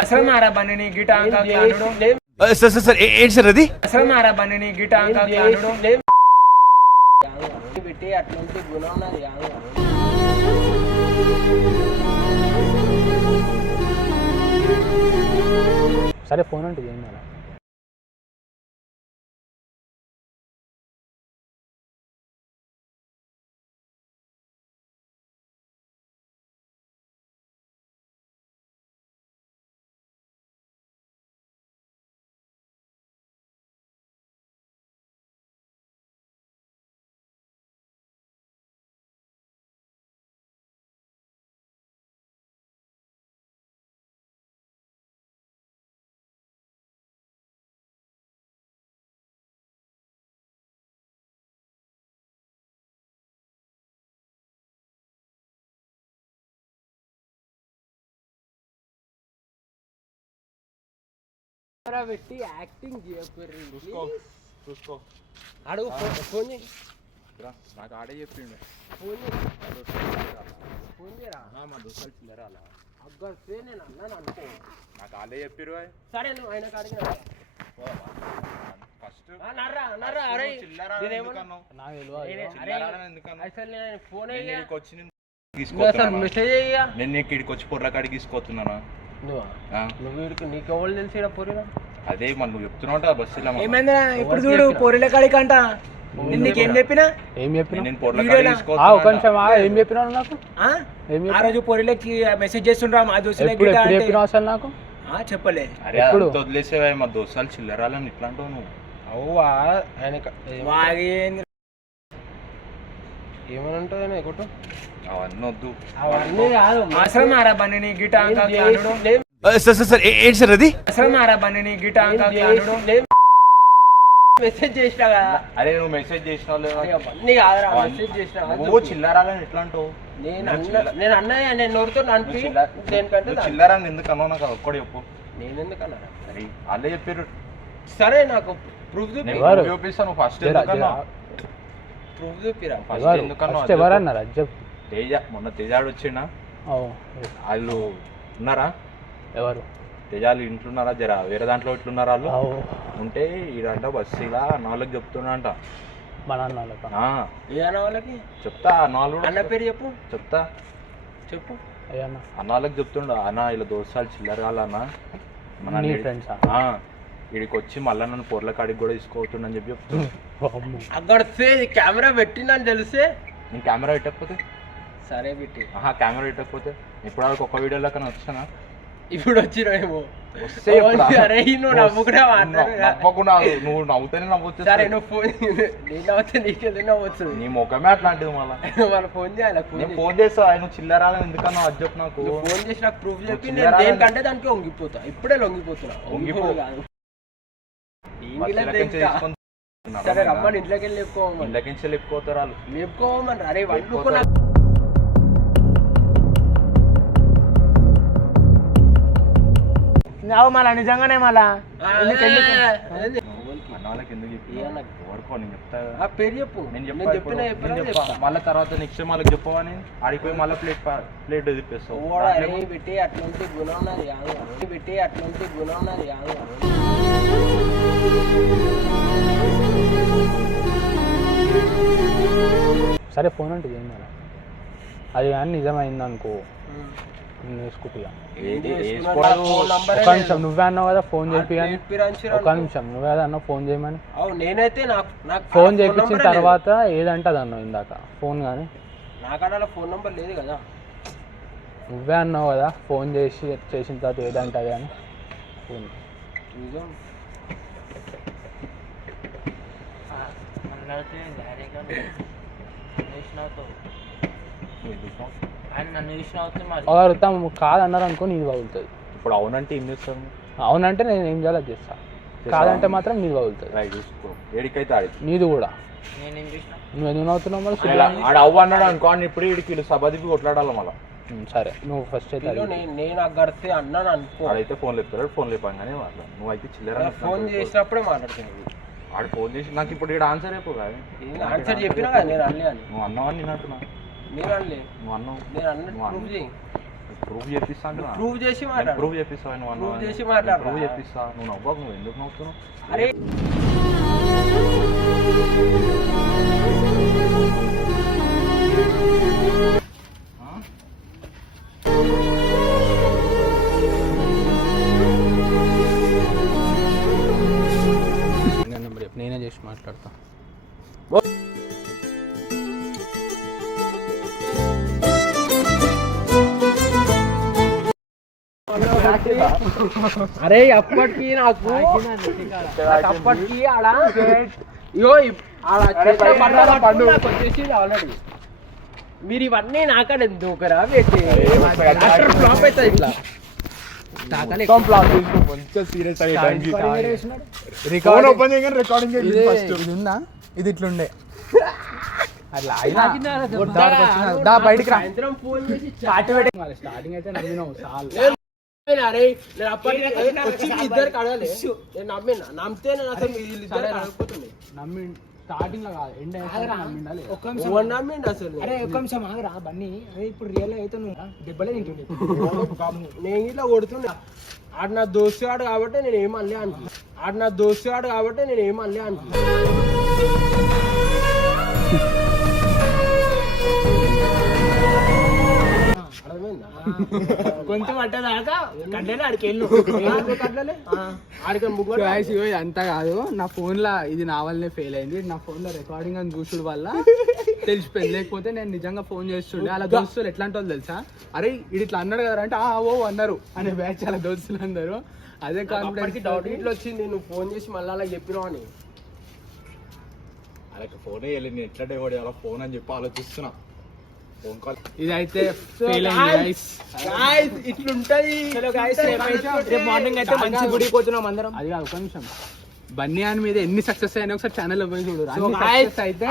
అసలు మారా బండి గిట సార్ ఏంటి సార్ అది? అసలు మారా బండి గిట పెట్టి అట్లాంటి గుణం ఉన్నది కాదు. సరే ఫోన్ అంటే ఏం కదా. పెట్టి యాక్టింగ్ చూసుకో అడుగు ఫోన్ చేయి. నాకు ఆడే చెప్పిండు. ఫోన్ చేయరా మా దోస్తులు చిల్లర అలా అగ్గస్తే నేను అన్నాను అనుకో. నాకు ఆడే చెప్పిరు. సరే నువ్వు ఆయన కాడికి ఫస్ట్ ఫోన్ మెసేజ్ నేను నీకు ఇక్కడికి వచ్చి పొర్ర కాడికి తీసుకొస్తున్నానా? నువ్వు నీకు ఎవరు తెలిసి పొరినా? అదే మరి నువ్వు చెప్తున్నావు బస్సులో ఏమైందా ఇప్పుడు చూడు పొరిల కాడికి అంట. నీకేం చెప్పినా ఏం చెప్పినా నేను పొర్ల కాడికి ఏం చెప్పినావు నాకు? ఆ రోజు పొరిలకి మెసేజ్ చేస్తుండ్రా మా దోస్తులకి చెప్పినావు అసలు నాకు? చెప్పలే. అరే వదిలేసేవా మా దోస్తాలు చిల్లరాలని ఇట్లా అంటావు నువ్వు? అవ్వా ఏమనంటావు ఆయన కొట్టు అవన్నీ వద్దు. అవన్నీ కాదు. అసలు మారా బండి గిట సార్ ఏంటి సార్ అది? అసలు మారా బండి గిట మెసేజ్ చేసినా కదా. అరే నువ్వు మెసేజ్ చేసినావు అన్నీ కాదురా మెసేజ్ చేసినా. నువ్వు చిల్లరాలని ఎట్లా అంటావు? నేను అన్నయ్య నేను నోరుతో అనిపి దేనికంటే చిల్లరాని ఎందుకు అన్నావు నాకు ఒక్కడే చెప్పు. నేను ఎందుకు అన్నా? సరే వాళ్ళే చెప్పారు. సరే నాకు ప్రూఫ్ చూపిస్తాను. First proof చూపిరా. ఫస్ట్ ఎందుకన్నా ఎవరన్నారా? తేజ మొన్న తేజాడు వచ్చిండా? వాళ్ళు ఉన్నారా? ఎవరు తేజాలు ఇంట్లో ఉన్నారా? జర వేరే దాంట్లో ఇట్లున్నారా వాళ్ళు? ఉంటే ఈడంట బస్సు ఇలా నాలుగు చెప్తున్నా అంట. మా నాన్న వాళ్ళకి చెప్తా. నాలుగు అన్న పేరు చెప్పు. చెప్తా చెప్పు. అన్నాళ్ళకి చెప్తుండ అన్న ఇలా దోస్తాలు చిల్లర కాలన్నా మన ఫ్రెండ్స్ వీడికి వచ్చి మళ్ళీ నన్ను పొర్ల కాడికి కూడా తీసుకోవచ్చుండని చెప్పి చెప్తున్నా. అక్కడ కెమెరా పెట్టిందని తెలిస్తే నేను కెమెరా పెట్టకపోతే సరే పెట్టి కెమెరా పెట్టకపోతే ఇప్పుడు వాళ్ళకి ఒక్క వీడియోలో కన్నా వచ్చానా? ఇప్పుడు వచ్చినావేమో. నువ్వు నవ్వుతేనే నవ్వచ్చు. సరే నువ్వు ఫోన్ నేను నవ్వుతే నీకెళ్ళి నవ్వచ్చు. నీ ముఖమే అట్లాంటిది. వాళ్ళ ఫోన్ చేయాలి. నేను ఫోన్ చేస్తా. ఆయన చిల్లరాలని ఎందుకన్నా అది చెప్పు నాకు. ఫోన్ చేసి నాకు ప్రూఫ్ చెప్పి నేను దేనికంటే దానికి వంగిపోతా. ఇప్పుడే లొంగిపోతున్నా. సరే రమ్మని ఇంట్లోకి వెళ్ళి లేపుకోమని. ఇంట్లోకి లేపుకోతారు వాళ్ళు. లేపుకోమని. అరే వండుకున్నా మళ్ళా నిజంగానే మళ్ళా వాళ్ళకి ఎందుకు చెప్పి ఎవరికో నేను చెప్తా. పేరు చెప్పు. నేను చెప్పిన మళ్ళీ తర్వాత నెక్స్ట్ వాళ్ళకి చెప్పవని ఆడిపోయి మళ్ళీ ప్లేట్ తిప్పేస్తావు. పెట్టి అట్లాంటి గుణం ఉన్నది కాదు. పెట్టి అట్లాంటి గుణం ఉన్నది కాదు. సరే ఫోన్ అంటే ఏం కదా. అది కానీ నిజమైంది అనుకో వేసుకుంటా. ఒక నిమిషం నువ్వే అన్నావు కదా ఫోన్ చెప్పి. ఒక నిమిషం నువ్వే కదా అన్నావు ఫోన్ చేయమని. నేనైతే ఫోన్ చేయించిన తర్వాత ఏదంటే అది అన్నావు ఇందాక. ఫోన్ కానీ నాకన్నా ఫోన్ నెంబర్ లేదు కదా. నువ్వే అన్నావు కదా ఫోన్ చేసిన తర్వాత ఏదంటే అది అని. ఫోన్ కాదన్నారు అనుకో నీది పగులుతుంది. ఇప్పుడు అవునంటే ఏం చేస్తాను? అవునంటే నేను ఏం చేయాలో చేస్తా. కాదంటే మాత్రం నీది పగులుతుంది. ఏడికైతే ఆడి నీది కూడా. నువ్వు ఎందుకు నవ్వుతున్నావు మళ్ళీ? ఆడ అవ్వ అన్నాడు అనుకో. ఇప్పుడు వీడికి సభదిపి కొట్లాడాలి మళ్ళీ. సరే నువ్వు ఫస్ట్ అయితే నేను అగ్గడితే అన్నాను అనుకో. ఆడైతే ఫోన్ లేపుతాడు. ఫోన్ లేపగానే మాట్లాడు. నువ్వు అయితే చిల్లర ఫోన్ చేసినప్పుడే మాట్లాడుతున్నావు. ఆడు ఫోన్ చేసి నాకు ఇప్పుడు ఇక్కడ ఆన్సర్ అయిపో కాదు. ఆన్సర్ చెప్పినా కదా నేను అన్నలే అని. నువ్వు అన్నావని నేను అంటున్నా. నేను అనలే. నువ్వు అన్నావు. నేను అన్నట్టు ప్రూఫ్ చేయి. ప్రూవ్ చేపిస్తా అంటే ప్రూవ్ చేసి మాట్లాడు. ప్రూవ్ చేపిస్తా నువ్వు అన్న ప్రూవ్ చేసి మాట్లాడు. ప్రూవ్ చేపిస్తా నువ్వు నవ్వకు, నువ్వు ఎందుకు నవ్వుతున్నావు? అరే నేనే చేసి మాట్లాడతా. అరే అప్పటికి నాకు అప్పటికి ఆడ ఇగో ఆడ వచ్చేసి ఆల్రెడీ మీరు ఇవన్నీ నాకాడ దూకరా పెట్టి ఫ్లాప్ అవుతుంది ఇట్లా ఇది ఉందా, ఇది ఇట్లుండే అట్లా అయినా బయటికి రా. సాయంత్రం ఫోన్ చేసి స్టార్టింగ్ అయితే నమ్మినావు చాలు. అరే నేను అప్పటికి వచ్చి ఇద్దరికి అడగలే, నేను నమ్మితే నేను అసలు వీళ్ళిద్దరికి అడగకపోతుండే. నమ్మి స్టార్టింగ్ లో కాదు, ఎండ్ నమ్మిండాలి. నమ్మిండి అసలు. అరే ఒక్క నిమిషం ఆగరా బన్నీ. అరే ఇప్పుడు రియల్ అయితే నువ్వు దెబ్బలే తింటుండే. నేను ఇట్లా కొడుతుండే. ఆడు నా దోస్తు ఆడు కాబట్టి నేను ఏమనలే అనుకున్నా. ఆడు నా దోస్తు ఆడు కాబట్టి నేను ఏమనలే అనుకున్నా. అర్థమైందా? కొంచెం అట్టదాకా కడ్డలే ఆడికి వెళ్ళు. ఆడికి ముగ్గురు అంతా కాదు, నా ఫోన్ లో ఇది నా వల్లనే ఫెయిల్ అయింది. నా ఫోన్ లో రికార్డింగ్ అని చూసుడు వల్ల తెలిసిపోయింది. లేకపోతే నేను నిజంగా ఫోన్ చేస్తుండే. అలా దోస్తులు ఎట్లాంటి వాళ్ళు తెలుసా, అరే ఇది ఇట్లా అన్నాడు కదా అంటే ఓ అన్నారు అనే బ్యాచ్ అలా దోస్తులు అందరూ. అదే కాన్ఫిడెన్స్ డౌట్ ఇట్లా వచ్చింది, నువ్వు ఫోన్ చేసి మళ్ళీ అలా చెప్పినావు అని. అలాగే ఫోనే వెళ్ళింది, ఎట్లా డైవర్ట్ చేయాలో ఫోన్ అని చెప్పి ఆలోచిస్తున్నా. ఫోన్ కాల్ ఇదైతే ఫెయిల్ అయింది. ఇట్లుంటది. రేపు మార్నింగ్ అయితే మంచి గుడికి పోతున్నాం అందరం. అది కాదు, ఒక నిమిషం. బన్నీ అని మీద ఎన్ని సక్సెస్ అయినా ఒకసారి ఛానల్ పోయి చూడు. అన్ని success అయితే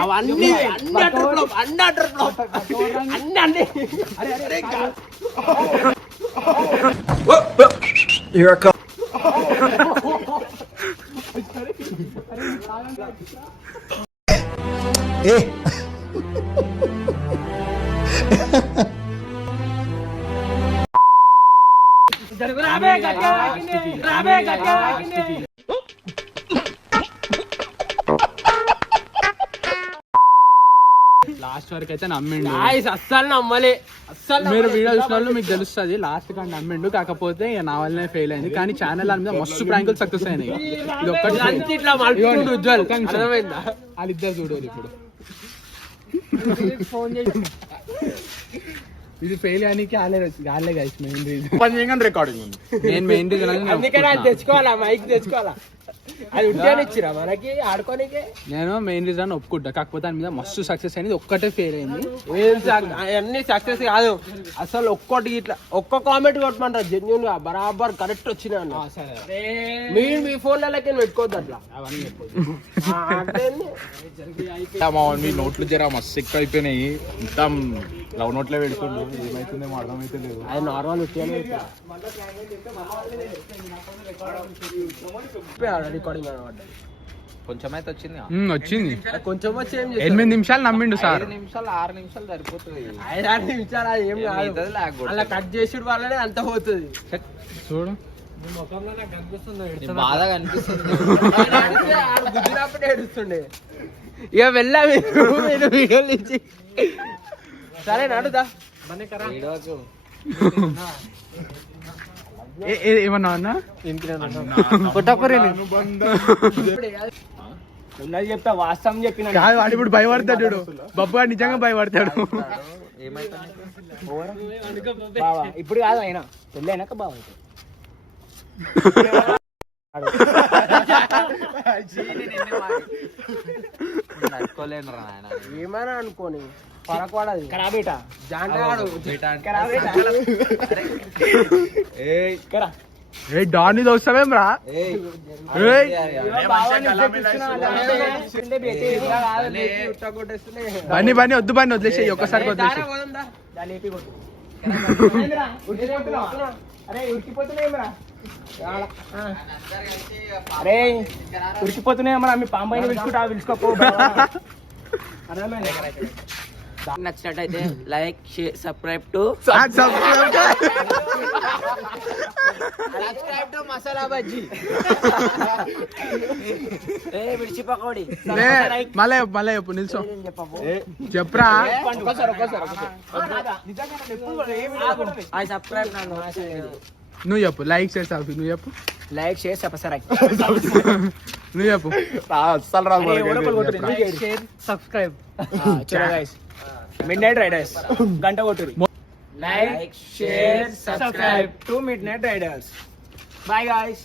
లాస్ట్ వరకు అయితే నమ్మిండు. అస్సలు నమ్మలే. అస్సలు మీరు వీడియో చూసిన వాళ్ళు మీకు తెలుస్తుంది. లాస్ట్ కానీ నమ్మిండు. కాకపోతే ఇక నా వల్లనే ఫెయిల్ అయింది. కానీ ఛానల్ మీద మస్తు ప్రాంకులు సక్సెస్ అయినాయి. ఇది ఒక్కటి ఇట్లా మలుపుకుంటూ ఉజ్వల్. అర్థమైందా? వాళ్ళిద్దరు చూడరు ఇప్పుడు. ఇది ఫెయిల్ అని కాలే గైస్ మెయిన్ రీజన్. రికార్డింగ్ ఉంది. నేను మెయిన్ రీజన్ అందుకని అది తెచ్చుకోవాలా, మైక్ తెచ్చుకోవాలా. అది ఉద్యోగం ఇచ్చిరా మనకి ఆడుకోనికే. నేను మెయిన్ రీజన్ ఒప్పుకుంటా. కాకపోతే దాని మీద మస్తు సక్సెస్ అయింది. ఒక్కటే ఫెయిల్ అయింది. అన్ని సక్సెస్ కాదు అసలు. ఒక్కటి ఇట్లా ఒక్క కామెంట్ కొట్టమంటారు జెన్యున్ గా బరాబర్ కరెక్ట్ వచ్చినా మీరు మీ ఫోన్లకి పెట్టుకోవద్దు అట్లా. మీ నోట్లు జరా మస్తు ఎక్కువ అయిపోయినాయి. మొత్తం లవ్ నోట్లే పెడుతుండ్రు. ఏమైతుందేమో అర్థమైతే లేదు. అది నార్మల్ రికార్డింగ్ అనమాట. కొంచెం అయితే వచ్చింది. వచ్చింది కొంచెం వచ్చి ఏం 8 నిమిషాలు నమ్మిండు సార్. 6 నిమిషాలు సరిపోతుంది. 5-6 నిమిషాలు అది ఏం కాదు. అలా కట్ చేసి వాళ్ళనే అంత పోతుంది. చూడు బాధ కనిపిస్తుంది. గుద్దినప్పుడు ఏడుస్తుండే. ఇక వెళ్ళా మీరు వీడియోలు ఇచ్చి. సరే నడుదా ఏమన్నా అన్నా చెప్తా వాస్తవం చెప్పిన కాదు. వాడు ఇప్పుడు భయపడతాడు చూడు. బబ్బు గారు నిజంగా భయపడతాడు. ఇప్పుడు కాదు అయినా పెళ్ళి అయినాక బావ ఏమైనా అనుకోని పరకవాడది కరాబేట జాంటాడు డాన్ని దోస్తామేం రా. బన్నీ బన్నీ వద్దు బన్నీ వదిలేసి ఒక్కసారి వదిలేసి. అరే ఉరికిపోతున్నాయేమరా, అరే ఉరికిపోతున్నాయేమరా. మీ పాంబాయిని పిలుచుకుంటా పిలుచుకోపో. నచ్చినట్టయితే like share subscribe to masala bajji మిర్చి పకోడి మళ్ళీ చెప్పు నిల్చో చెప్పరా సబ్స్క్రైబ్ నువ్వు చెప్పు లైక్ షేర్ సబ్స్క్రైబ్ నువ్వు చెప్పు లైక్ షేర్ సబ్స్క్రైబ్ నువ్వు చెప్పు సబ్స్క్రైబ్ చలో గైస్ మిడ్ నైట్ రైడర్స్ గంట కొట్టురి like share subscribe to midnight riders bye guys